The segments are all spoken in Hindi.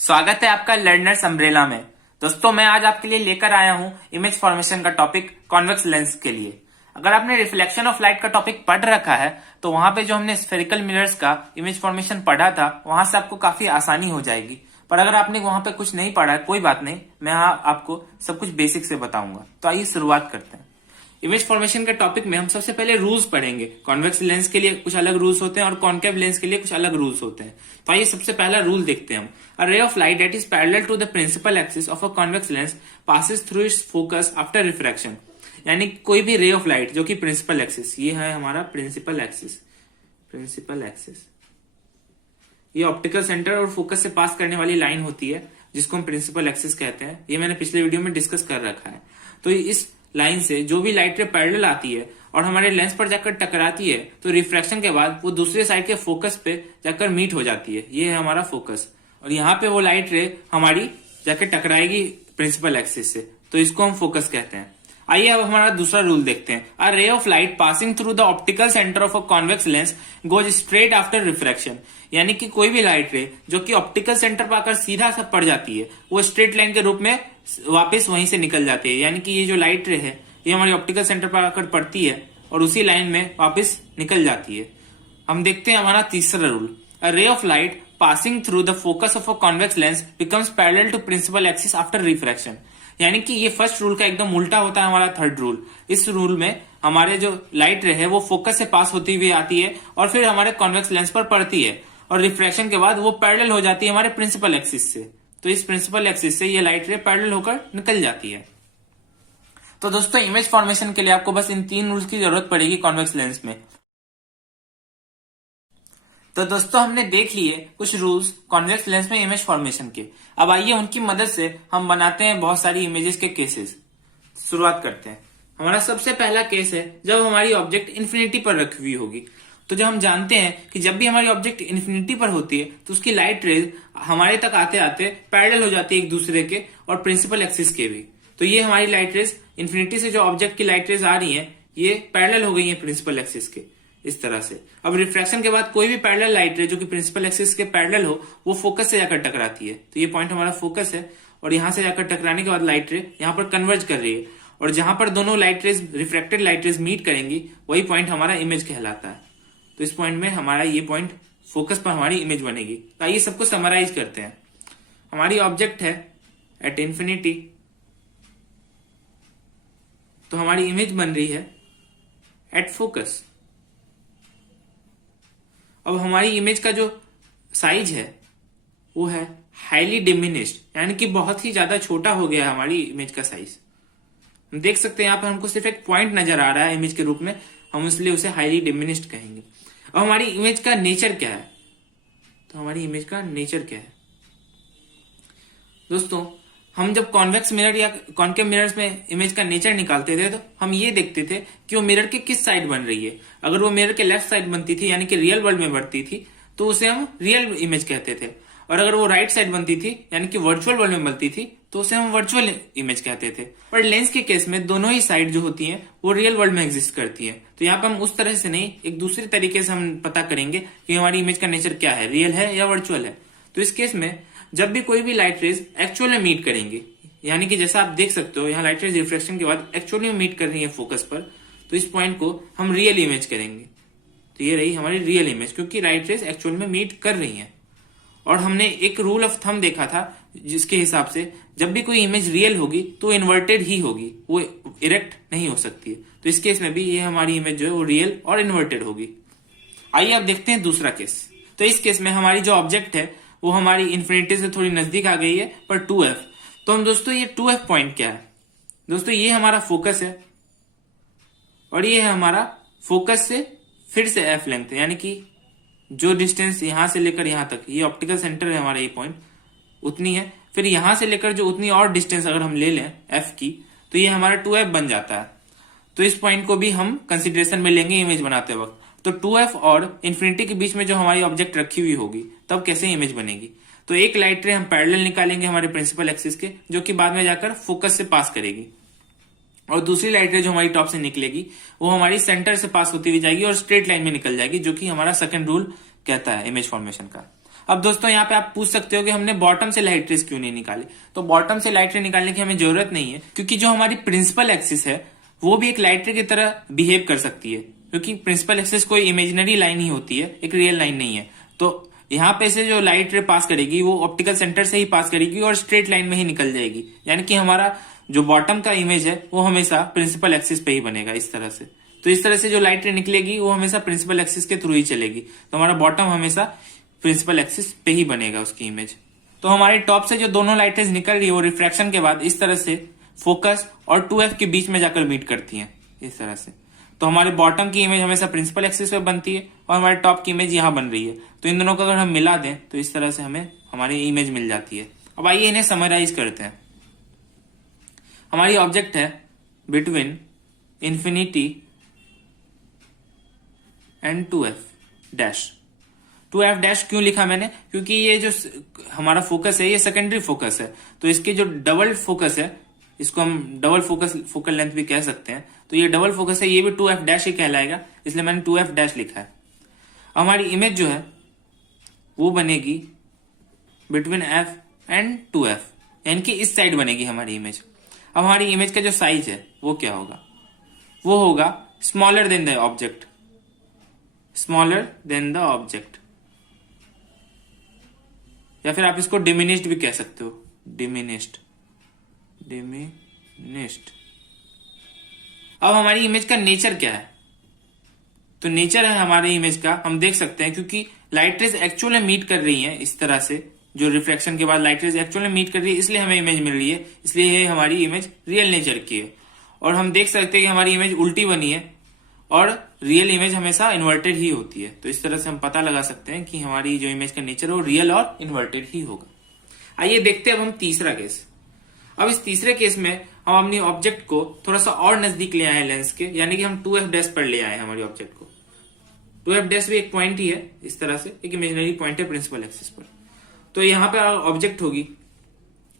स्वागत है आपका लर्नर्स अम्ब्रेला में। दोस्तों मैं आज आपके लिए लेकर आया हूं इमेज फॉर्मेशन का टॉपिक कॉन्वेक्स लेंस के लिए। अगर आपने रिफ्लेक्शन ऑफ लाइट का टॉपिक पढ़ रखा है तो वहां पे जो हमने स्फेरिकल मिरर्स का इमेज फॉर्मेशन पढ़ा था वहां से आपको काफी आसानी हो जाएगी। पर अगर आपने वहां पे कुछ नहीं पढ़ा है कोई बात नहीं, मैं आपको सब कुछ बेसिक से बताऊंगा। तो आइए शुरुआत करते हैं। इमेज फॉर्मेशन के टॉपिक में हम सबसे पहले रूल्स पढ़ेंगे। कॉन्वेक्स लेंस के लिए कुछ अलग रूल्स होते हैं और कॉन्केव लेंस के लिए कुछ अलग रूल्स होते हैं। तो आइए सबसे पहला रूल देखते हैं हम। A ray of light that is parallel to the principal axis of a convex lens passes through its focus after refraction. यानी कोई भी रे ऑफ लाइट जो कि प्रिंसिपल एक्सिस, ये है हमारा प्रिंसिपल एक्सिस, ये ऑप्टिकल सेंटर और फोकस से पास करने वाली लाइन होती है जिसको हम प्रिंसिपल एक्सिस कहते हैं। ये मैंने पिछले वीडियो में डिस्कस कर रखा है। तो इस लाइन से जो भी लाइट रे पैरेलल आती है और हमारे लेंस पर जाकर टकराती है तो रिफ्रैक्शन के बाद वो दूसरे साइड के फोकस पे जाकर मीट हो जाती है। ये है हमारा फोकस और यहाँ पे वो लाइट रे हमारी जाकर टकराएगी प्रिंसिपल एक्सिस से, तो इसको हम फोकस कहते हैं। आइए अब हमारा दूसरा रूल देखते हैं। A ray of light passing through the optical centre of a convex lens goes straight after refraction. यानी कि कोई भी लाइट रे जो कि ऑप्टिकल सेंटर पर आकर सीधा सा पड़ जाती है वो स्ट्रेट लाइन के रूप में वापस वहीं से निकल जाती है। यानी कि ये जो लाइट रे है ये हमारी ऑप्टिकल सेंटर पर आकर पड़ती है और उसी लाइन में वापस निकल जाती है। हम देखते हैं हमारा तीसरा rule. A ray of light passing through the focus of a convex lens becomes parallel to principal axis after refraction. यानी कि ये फर्स्ट रूल का एकदम उल्टा होता है हमारा थर्ड रूल। इस रूल में हमारे जो लाइट रे है वो फोकस से पास होती हुई आती है और फिर हमारे कॉन्वेक्स लेंस पर पड़ती है और रिफ्रैक्शन के बाद वो पैरेलल हो जाती है हमारे प्रिंसिपल एक्सिस से। तो इस प्रिंसिपल एक्सिस से ये लाइट रे पैरेलल होकर निकल जाती है। तो दोस्तों इमेज फॉर्मेशन के लिए आपको बस इन तीन रूल्स की जरूरत पड़ेगी कॉन्वेक्स लेंस में। तो दोस्तों हमने देख लिए कुछ रूल्स कॉन्वेक्स लेंस में इमेज फॉर्मेशन के। अब आइए उनकी मदद से हम बनाते हैं बहुत सारी इमेजेस के केसेस। शुरुआत करते हैं। हमारा सबसे पहला केस है जब हमारी ऑब्जेक्ट इन्फिनिटी पर रखी हुई होगी। तो जब हम जानते हैं कि जब भी हमारी ऑब्जेक्ट इन्फिनिटी पर होती है तो उसकी लाइट रेज हमारे तक आते आते पैरेलल हो जाती है एक दूसरे के और प्रिंसिपल एक्सिस के भी। तो ये हमारी लाइट रेज इन्फिनिटी से जो ऑब्जेक्ट की लाइट रेज आ रही है ये पैरेलल हो गई है प्रिंसिपल एक्सिस के, इस तरह से। अब रिफ्रैक्शन के बाद कोई भी पैरेलल लाइट रे जो कि प्रिंसिपल एक्सिस के पैरेलल हो वो फोकस से जाकर टकराती है। तो ये पॉइंट हमारा फोकस है और यहां से जाकर टकराने के बाद लाइट रे यहां पर कन्वर्ज कर रही है और जहां पर दोनों light rays refracted light rays meet करेंगी वही पॉइंट हमारा इमेज कहलाता है। तो इस पॉइंट में हमारा ये पॉइंट फोकस पर हमारी इमेज बनेगी। तो आइए सबको समराइज करते हैं। हमारी ऑब्जेक्ट है एट इंफिनिटी, तो हमारी इमेज बन रही है एट फोकस। अब हमारी इमेज का जो साइज है वो है हाईली डिमिनिश्ड, यानी कि बहुत ही ज्यादा छोटा हो गया है हमारी इमेज का साइज। हम देख सकते हैं यहाँ पर हमको सिर्फ एक पॉइंट नजर आ रहा है इमेज के रूप में, हम इसलिए उसे हाईली डिमिनिश्ड कहेंगे। अब हमारी इमेज का नेचर क्या है? तो हमारी इमेज का नेचर क्या है दोस्तों? हम जब कॉन्वेक्स मिरर या कॉन्केव मिरर्स में इमेज का नेचर निकालते थे तो हम ये देखते थे कि वो मिरर के किस साइड बन रही है। अगर वो मिरर के लेफ्ट साइड बनती थी यानी कि रियल वर्ल्ड में बढ़ती थी तो उसे हम रियल इमेज कहते थे, और अगर वो राइट साइड बनती थी यानी कि वर्चुअल वर्ल्ड में बनती थी तो उसे हम वर्चुअल इमेज कहते थे। पर लेंस के केस में दोनों ही साइड जो होती हैं वो रियल वर्ल्ड में एग्जिस्ट करती है। तो यहाँ पर हम उस तरह से नहीं, एक दूसरे तरीके से हम पता करेंगे कि हमारी इमेज का नेचर क्या है, रियल है या वर्चुअल है। तो इस केस में जब भी कोई भी लाइट रेज एक्चुअल में मीट करेंगे, यानी कि जैसा आप देख सकते हो यहाँ लाइट रेज रिफ्रैक्शन के बाद एक्चुअली में मीट कर रही है फोकस पर, तो इस पॉइंट को हम रियल इमेज करेंगे। तो ये रही हमारी रियल इमेज, क्योंकि लाइट रेज एक्चुअल में मीट कर रही है। और हमने एक रूल ऑफ थंब देखा था जिसके हिसाब से जब भी कोई इमेज रियल होगी तो इन्वर्टेड ही होगी, वो इरेक्ट नहीं हो सकती है। तो इस केस में भी ये हमारी इमेज जो है वो रियल और इन्वर्टेड होगी। आइए अब देखते हैं दूसरा केस। तो इस केस में हमारी जो ऑब्जेक्ट है वो हमारी इन्फिनिटी से थोड़ी नजदीक आ गई है पर 2f। तो हम दोस्तों ये 2f पॉइंट क्या है? दोस्तों ये हमारा फोकस है और ये है हमारा फोकस से फिर से f लेंथ, यानी कि जो डिस्टेंस यहां से लेकर यहां तक, ये ऑप्टिकल सेंटर है हमारा, ये पॉइंट उतनी है। फिर यहां से लेकर जो उतनी और डिस्टेंस अगर हम ले लें f की तो ये हमारा 2f बन जाता है। तो इस पॉइंट को भी हम कंसिडरेशन में लेंगे इमेज बनाते वक्त। तो 2f और इन्फिनिटी के बीच में जो हमारी ऑब्जेक्ट रखी हुई होगी तब कैसे इमेज बनेगी? तो एक लाइट रे हम पैरेलल निकालेंगे हमारे प्रिंसिपल एक्सिस के, जो कि बाद में जाकर फोकस से पास करेगी, और दूसरी लाइट रे जो हमारी टॉप से निकलेगी वो हमारी सेंटर से पास होती हुई जाएगी और स्ट्रेट लाइन में निकल जाएगी, जो कि हमारा सेकंड रूल कहता है इमेज फॉर्मेशन का। अब दोस्तों यहाँ पे आप पूछ सकते हो कि हमने बॉटम से लाइट रेज क्यों नहीं निकाली। तो बॉटम से लाइट रे निकालने की हमें जरूरत नहीं है, क्योंकि जो हमारी प्रिंसिपल एक्सिस है वो भी एक लाइट रे की तरह बिहेव कर सकती है, क्योंकि प्रिंसिपल एक्सिस कोई इमेजिनरी लाइन ही होती है, एक रियल लाइन नहीं है। तो यहाँ पे से जो लाइट रे पास करेगी वो ऑप्टिकल सेंटर से ही पास करेगी और स्ट्रेट लाइन में ही निकल जाएगी, यानी कि हमारा जो बॉटम का इमेज है वो हमेशा प्रिंसिपल एक्सिस पे ही बनेगा इस तरह से। तो इस तरह से जो लाइट रे निकलेगी वो हमेशा प्रिंसिपल एक्सिस के थ्रू ही चलेगी, तो हमारा बॉटम हमेशा प्रिंसिपल एक्सिस पे ही बनेगा उसकी इमेज। तो हमारे टॉप से जो दोनों लाइट रेज निकल रही है वो रिफ्रैक्शन के बाद इस तरह से फोकस और 2f के बीच में जाकर मीट करती हैं इस तरह से। तो हमारे बॉटम की इमेज हमेशा प्रिंसिपल एक्सिस पे बनती है और हमारे टॉप की इमेज यहाँ बन रही है। तो इन दोनों को अगर हम मिला दें तो इस तरह से हमें हमारी इमेज मिल जाती है। अब आइए इन्हें समराइज करते हैं। हमारी ऑब्जेक्ट है between infinity and 2f dash. 2f dash क्यों लिखा मैंने, क्योंकि ये जो हमारा फोकस है ये सेकेंडरी फोकस है, तो इसके जो डबल फोकस है इसको हम डबल फोकस फोकल लेंथ भी कह सकते हैं। तो ये डबल फोकस है, ये भी 2f डैश ही कहलाएगा, इसलिए मैंने 2f डैश लिखा है। हमारी इमेज जो है वो बनेगी बिटवीन f एंड 2f, यानी कि इस साइड बनेगी हमारी इमेज। अब हमारी इमेज का जो साइज है वो क्या होगा, वो होगा smaller than the object, smaller than the object, या फिर आप इसको डिमिनिश्ड भी कह सकते हो, डिमिनिश्ड। अब हमारी इमेज का नेचर क्या है, तो नेचर है हमारी इमेज का, हम देख सकते हैं क्योंकि लाइट रेज एक्चुअल में मीट कर रही हैं इस तरह से, जो रिफ्लेक्शन के बाद लाइट रेज एक्चुअल में मीट कर रही है इसलिए हमें इमेज मिल रही है, इसलिए ये हमारी इमेज रियल नेचर की है। और हम देख सकते हैं कि हमारी इमेज उल्टी बनी है और रियल इमेज हमेशा इन्वर्टेड ही होती है। तो इस तरह से हम पता लगा सकते हैं कि हमारी जो इमेज का नेचर है वो रियल और इन्वर्टेड ही होगा। आइए देखते हैं अब हम तीसरा केस। अब इस तीसरे केस में हम अपनी ऑब्जेक्ट को थोड़ा सा और नजदीक ले आए लेंस के, यानी कि हम 2f डैश पर ले आए हमारी ऑब्जेक्ट को। 2f डैश भी एक पॉइंट ही है, इस तरह से एक इमेजिनरी पॉइंट है प्रिंसिपल एक्सिस पर। तो यहाँ पे ऑब्जेक्ट होगी,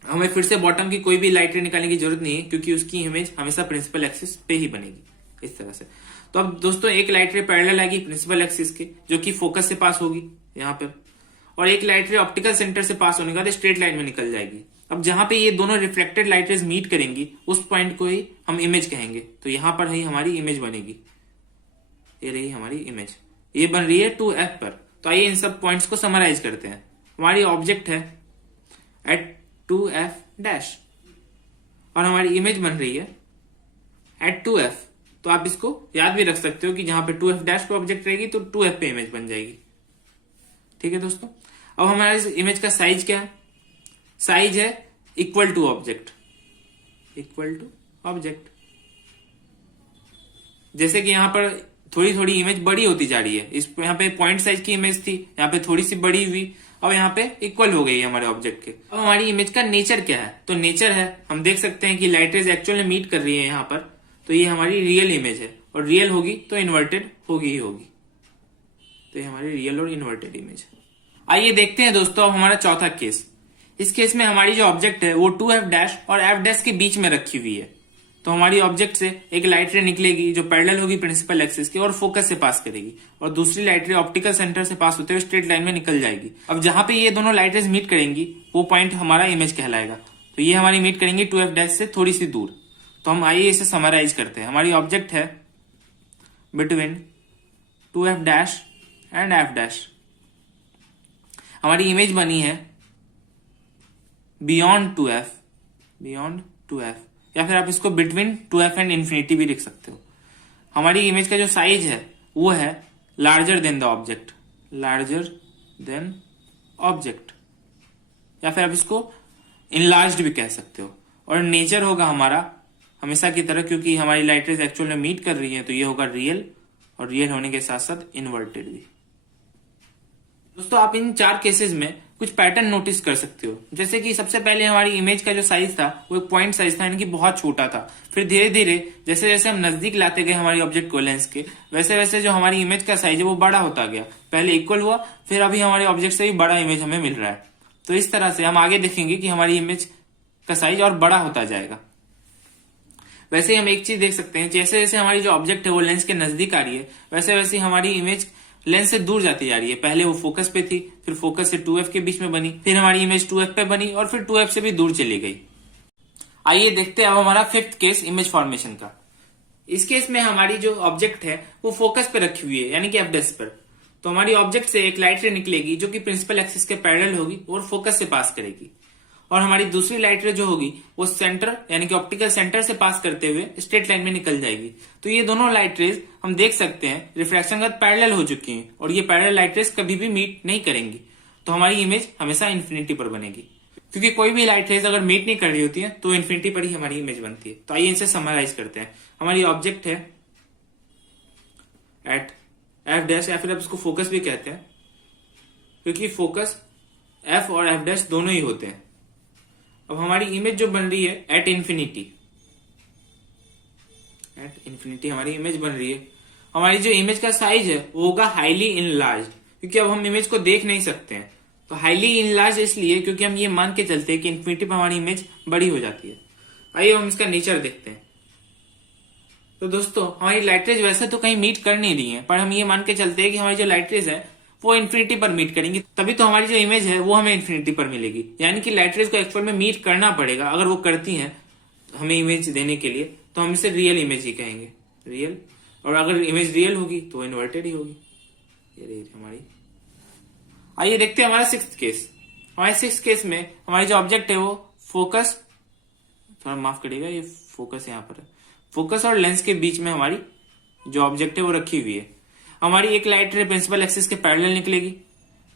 हमें फिर से बॉटम की कोई भी लाइट रे निकालने की जरूरत नहीं है, क्योंकि उसकी इमेज हमेशा प्रिंसिपल एक्सिस पे ही बनेगी इस तरह से। तो अब दोस्तों एक लाइट रे पैरेलल आएगी प्रिंसिपल एक्सिस के, जो कि फोकस से पास होगी यहाँ पे, और एक लाइट रे ऑप्टिकल सेंटर से पास होने के बाद स्ट्रेट लाइन में निकल जाएगी। अब जहां पे ये दोनों रिफ्लेक्टेड लाइट रेज मीट करेंगी उस पॉइंट को ही हम इमेज कहेंगे। तो यहां पर ही हमारी इमेज बनेगी, ये रही हमारी इमेज, ये बन रही है 2f पर। तो आइए इन सब पॉइंट्स को समराइज करते हैं। हमारी ऑब्जेक्ट है एट 2f डैश और हमारी इमेज बन रही है एट 2f। तो आप इसको याद भी रख सकते हो कि जहां पे 2f डैश पे ऑब्जेक्ट रहेगी तो 2f पे इमेज बन जाएगी। ठीक है दोस्तों, अब हमारे इस इमेज का साइज क्या है, साइज है equal to object, equal to object. जैसे कि यहां पर थोड़ी थोड़ी इमेज बड़ी होती जा रही है, इस यहाँ पे पॉइंट साइज की इमेज थी, यहाँ पे थोड़ी सी बड़ी हुई, अब यहाँ पे इक्वल हो गई है हमारे ऑब्जेक्ट के। अब हमारी इमेज का नेचर क्या है, तो नेचर है हम देख सकते हैं कि लाइट रेज एक्चुअल में मीट कर रही है यहाँ पर, तो ये हमारी रियल इमेज है, और रियल होगी तो इन्वर्टेड होगी ही होगी। तो ये हमारी रियल और इन्वर्टेड इमेज है। आइए देखते हैं दोस्तों अब हमारा चौथा केस। इस केस में हमारी जो ऑब्जेक्ट है वो 2f डैश और f डैश के बीच में रखी हुई है। तो हमारी ऑब्जेक्ट से एक लाइट रे निकलेगी जो पैरेलल होगी प्रिंसिपल एक्सिस के और फोकस से पास करेगी, और दूसरी लाइट रे ऑप्टिकल सेंटर से पास होते हुए स्ट्रेट लाइन में निकल जाएगी। अब जहां पे ये दोनों लाइट रेज मीट करेंगी वो पॉइंट हमारा इमेज कहलाएगा। तो ये हमारी मीट करेंगी 2f डैश से थोड़ी सी दूर। तो हम आइए इसे समराइज करते हैं। हमारी ऑब्जेक्ट है between 2f dash and f dash. हमारी इमेज बनी है बियॉन्ड 2f, या फिर आप इसको बिटवीन 2f एंड इंफिनिटी भी लिख सकते हो। हमारी इमेज का जो साइज है वो है larger than the object, larger than object, या फिर आप इसको इनलार्ज्ड भी कह सकते हो। और नेचर होगा हमारा हमेशा की तरह, क्योंकि हमारी लाइट रेज एक्चुअल में मीट कर रही है तो ये होगा रियल, और रियल होने के साथ साथ इन्वर्टेड भी। दोस्तों आप इन 4 केसेस में कुछ पैटर्न नोटिस कर सकते हो। जैसे कि सबसे पहले हमारी इमेज का जो साइज था वो एक पॉइंट साइज था, यानी कि बहुत छोटा था। फिर धीरे धीरे जैसे जैसे हम नजदीक लाते गए हमारी ऑब्जेक्ट को लेंस के, वैसे वैसे जो हमारी इमेज का साइज है वो बड़ा होता गया। पहले इक्वल हुआ, फिर अभी हमारे ऑब्जेक्ट से भी बड़ा इमेज हमें मिल रहा है। तो इस तरह से हम आगे देखेंगे कि हमारी इमेज का साइज और बड़ा होता जाएगा। वैसे ही हम एक चीज देख सकते हैं, जैसे जैसे हमारी जो ऑब्जेक्ट है वो लेंस के नजदीक आ रही है, वैसे वैसे हमारी इमेज लेंस से दूर जाती जा रही है। पहले वो फोकस पे थी, फिर फोकस से 2f के बीच में बनी, फिर हमारी इमेज 2f पे बनी और फिर 2f से भी दूर चली गई। आइए देखते हैं अब हमारा फिफ्थ केस इमेज फॉर्मेशन का। इस केस में हमारी जो ऑब्जेक्ट है वो फोकस पे रखी हुई है, यानी कि f' पर। तो हमारी ऑब्जेक्ट से एक लाइट रे निकलेगी जो कि प्रिंसिपल एक्सिस के पैरेलल होगी और फोकस से पास करेगी, और हमारी दूसरी लाइट रे जो होगी वो सेंटर यानी कि ऑप्टिकल सेंटर से पास करते हुए स्ट्रेट लाइन में निकल जाएगी। तो ये दोनों लाइट रेज हम देख सकते हैं रिफ्रैक्शन का पैरेलल हो चुकी हैं और ये पैरेलल लाइट रेज कभी भी मीट नहीं करेंगी। तो हमारी इमेज हमेशा इन्फिनिटी पर बनेगी, क्योंकि कोई भी लाइट रेज अगर मीट नहीं कर रही होती है तो इन्फिनिटी पर ही हमारी इमेज बनती है। तो आइए इनसे समराइज करते हैं। हमारी ऑब्जेक्ट है एट f' या फिर आप इसको फोकस भी कहते हैं, क्योंकि फोकस f और f' दोनों ही होते हैं। अब हमारी इमेज जो बन रही है एट इन्फिनिटी हमारी इमेज बन रही है। हमारी जो इमेज का साइज है वो होगा हाईली इनलार्ज, क्योंकि अब हम इमेज को देख नहीं सकते हैं। तो हाईली इनलार्ज इसलिए क्योंकि हम ये मान के चलते हैं कि इन्फिनिटी पर हमारी इमेज बड़ी हो जाती है। आइए हम इसका नेचर देखते हैं। तो दोस्तों हमारी लाइट रेज वैसे तो कहीं मीट कर नहीं रही है, पर हम ये मान के चलते हैं कि हमारी जो लाइट रेज है वो इन्फिनिटी पर मीट करेंगी, तभी तो हमारी जो इमेज है वो हमें इन्फिनिटी पर मिलेगी। यानी कि लाइट रेज को एक्चुअल में मीट करना पड़ेगा। अगर वो करती हैं हमें इमेज देने के लिए तो हम इसे रियल इमेज ही कहेंगे, रियल। और अगर इमेज रियल होगी तो इन्वर्टेड ही होगी। ये रही हमारी। आइए देखते हैं हमारा सिक्स्थ केस। हमारे सिक्स्थ केस में हमारी जो ऑब्जेक्ट है वो फोकस, थोड़ा माफ करिएगा, ये फोकस यहाँ पर है, फोकस और लेंस के बीच में हमारी जो ऑब्जेक्ट है वो रखी हुई है। हमारी एक लाइट रे प्रिंसिपल एक्सिस के पैरेलल निकलेगी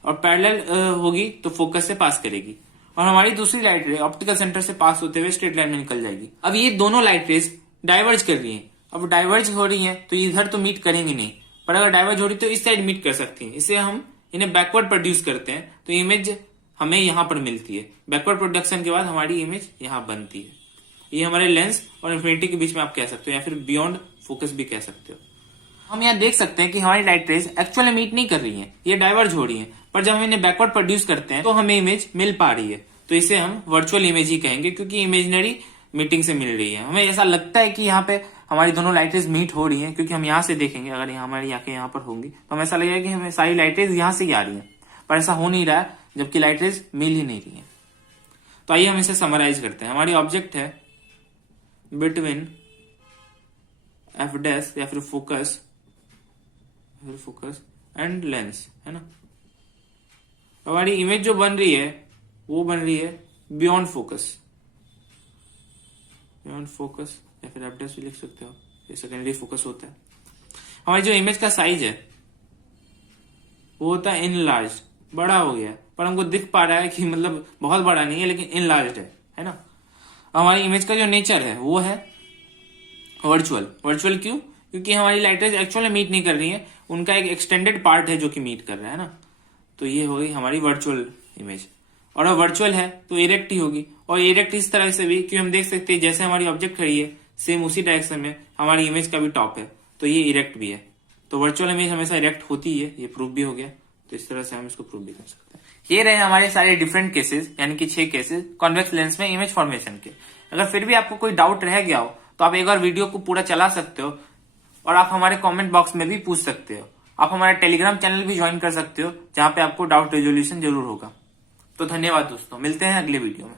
और पैरेलल होगी तो फोकस से पास करेगी, और हमारी दूसरी लाइट रे ऑप्टिकल सेंटर से पास होते हुए स्ट्रेट लाइन में निकल जाएगी। अब ये दोनों लाइट रेज डाइवर्ज कर रही हैं। अब डाइवर्ज हो रही हैं तो इधर तो मीट करेंगी नहीं, पर अगर डाइवर्ज हो रही तो इस साइड मीट कर सकती हैं। इसे हम इन्हें बैकवर्ड प्रोड्यूस करते हैं तो इमेज हमें यहां पर मिलती है। बैकवर्ड प्रोडक्शन के बाद हमारी इमेज यहां बनती है। ये हमारे लेंस और इन्फिनिटी के बीच में आप कह सकते हो, या फिर बियॉन्ड फोकस भी कह सकते हो। हम यहाँ देख सकते हैं कि हमारी लाइट रेज एक्चुअली मीट नहीं कर रही हैं, ये डाइवर्ज हो रही हैं, पर जब हम इन्हें बैकवर्ड प्रोड्यूस करते हैं तो हमें इमेज मिल पा रही है। तो इसे हम वर्चुअल इमेज ही कहेंगे, क्योंकि इमेजिनरी मीटिंग से मिल रही है। हमें ऐसा लगता है कि यहाँ पे हमारी दोनों लाइट रेज मीट हो रही हैं, क्योंकि हम यहाँ से देखेंगे, अगर हमारी आंखें यहाँ पर होंगी तो हमें ऐसा लगेगा कि हमें सारी लाइट रेज यहाँ से ही आ रही है, पर ऐसा हो नहीं रहा है, जबकि लाइट रेज मिल ही नहीं रही है। तो आइए हम इसे समराइज करते हैं। हमारी ऑब्जेक्ट है बिटवीन f' या फिर फोकस एंड लेंस, है ना। हमारी इमेज जो बन रही है वो बन रही है बियॉन्ड फोकस या फिर f' भी लिख सकते हो, ये सेकेंडरी फोकस होता है। हमारी जो इमेज का साइज है वो होता है इनलार्ज, बड़ा हो गया, पर हमको दिख पा रहा है कि मतलब बहुत बड़ा नहीं है, लेकिन इनलार्ज है ना। हमारी इमेज का जो नेचर है वो है वर्चुअल क्यों? क्योंकि हमारी लाइट रेज एक्चुअली मीट नहीं कर रही है, उनका एक एक्सटेंडेड पार्ट है जो कि मीट कर रहा है ना। तो ये होगी हमारी वर्चुअल इमेज, और अब वर्चुअल है तो इरेक्ट ही होगी। और इरेक्ट इस तरह से भी कि हम देख सकते हैं जैसे हमारी ऑब्जेक्ट खड़ी है सेम उसी डायरेक्शन में हमारी इमेज का भी टॉप है, तो ये इरेक्ट भी है। तो वर्चुअल इमेज हमेशा इरेक्ट होती है, ये प्रूफ भी हो गया। तो इस तरह से हम इसको प्रूफ भी कर सकते हैं। ये रहे हमारे सारे डिफरेंट केसेस, यानी कि 6 केसेस कॉन्वेक्स लेंस में इमेज फॉर्मेशन के। अगर फिर भी आपको कोई डाउट रह गया हो तो आप एक बार वीडियो को पूरा चला सकते हो, और आप हमारे कमेंट बॉक्स में भी पूछ सकते हो। आप हमारे टेलीग्राम चैनल भी ज्वाइन कर सकते हो, जहां पे आपको डाउट रेजोल्यूशन जरूर होगा। तो धन्यवाद दोस्तों, मिलते हैं अगले वीडियो में।